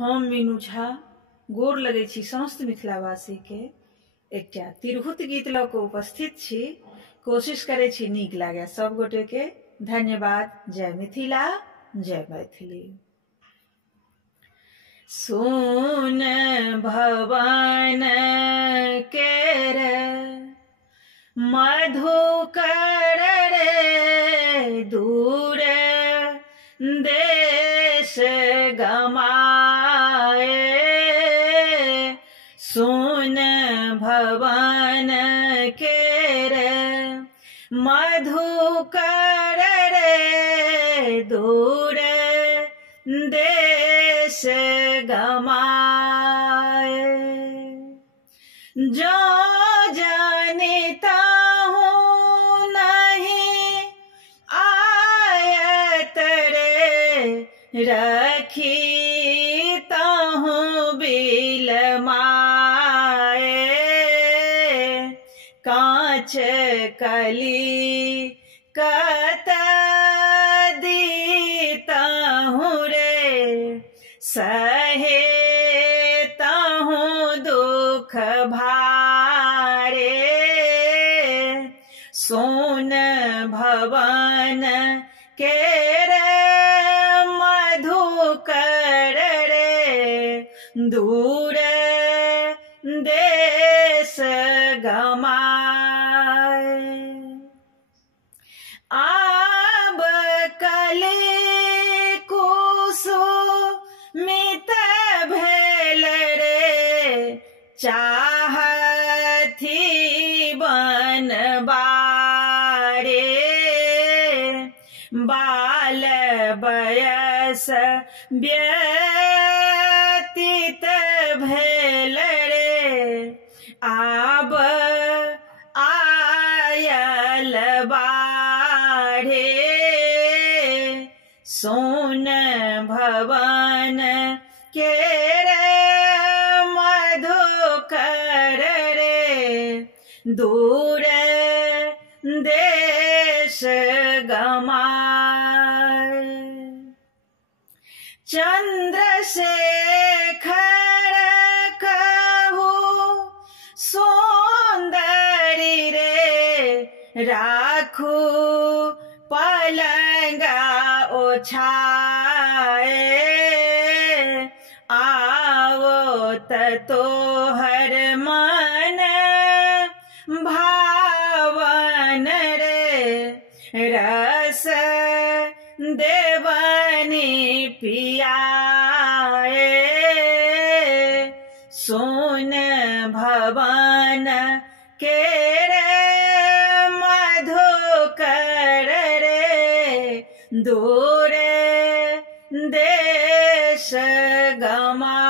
हम मीनू झा गोर लगै छी समस्त मिथिलावासी के एकटा तिरहुत गीत लऽ कऽ उपस्थित छी। कोशिश करै छी नीक लागे सब गोटे के। धन्यवाद। जय मिथिला, जय मैथिली। सुन भवन केर मधुकर रे दूर देश गमाए। सुन भवन केर मधुकर रे दूर देश गमाए। जो जानता हूँ नहीं आयत रे रखी हूँ बिलमाए। कांच कली कत दीता हूँ रे सहे हूँ दुख भारे। सोन भवन केर मधुकर रे दूर देश गमाए। आब कली कुसुमित भेल रे चाहथी बनबारे। बाल बयस व्यतीत भेल रे आब आयल बाढ़े। सोन भवन केर मधुकर रे दूर देश गमाए। चंद्रशेखर कहू सुंदरी रे राखू पलंगा ओछाए। आओ तोहर मन भावन रे रस देवनी पियाए। सोन भवन केर मधुकर रे दूर देश गमा।